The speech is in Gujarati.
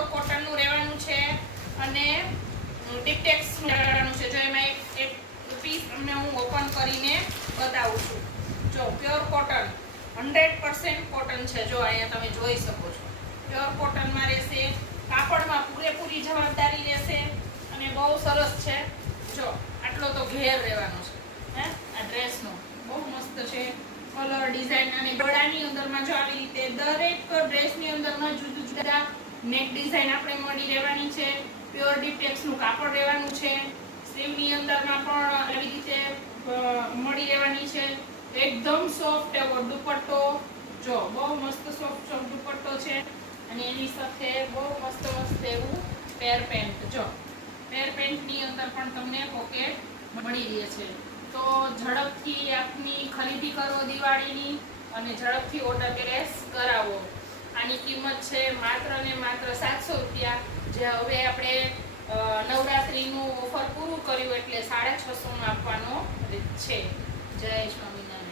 પ્યોર કોટનનું રહેવાનું છે અને ડિપ્ટેક્સનું રહેવાનું છે. જો એમાં એક પીસ તમને હું ઓપન કરીને બતાવું છું. જો પ્યોર કોટન 100% કોટન છે. જો અહીંયા તમે જોઈ શકો છો પ્યોર કોટનમાં રહેશે. કાપડમાં પૂરેપૂરી જવાબદારી રહેશે અને બહુ સરસ છે. જો આટલો તો ઘેર રહેવાનો છે હે આ ડ્રેસનો. બહુ મસ્ત છે કલર ડિઝાઇન અને ગળાની અંદરમાં જો આવી રીતે દરેક ડ્રેસની અંદરમાં જુદા જુદા નેક ડિઝાઇન આપણે મળી રહેવાની છે. પ્યોર ડિપ્ટેક્સનું કાપડ રહેવાનું છે. સ્લીવની અંદરમાં પણ આવી રીતે મળી રહેવાની છે. એકદમ સોફ્ટ એવો દુપટ્ટો. જો બહુ મસ્ત સોફ્ટ દુપટ્ટો છે અને એની સાથે બહુ મસ્ત એવું પેર પેન્ટ. જો પેર પેન્ટની અંદર પણ તમને પોકેટ મળી રહે છે. તો ઝડપથી આપની ખરીદી કરો દિવાળીની અને ઝડપથી ઓર્ડર પ્લેસ કરાવો. આની કિંમત છે માત્ર ને માત્ર 700 રૂપિયા. જે હવે આપણે નવરાત્રીનું ઓફર પૂરું કર્યું એટલે 650 આપવાનો છે. જય સ્વામિનારાયણ.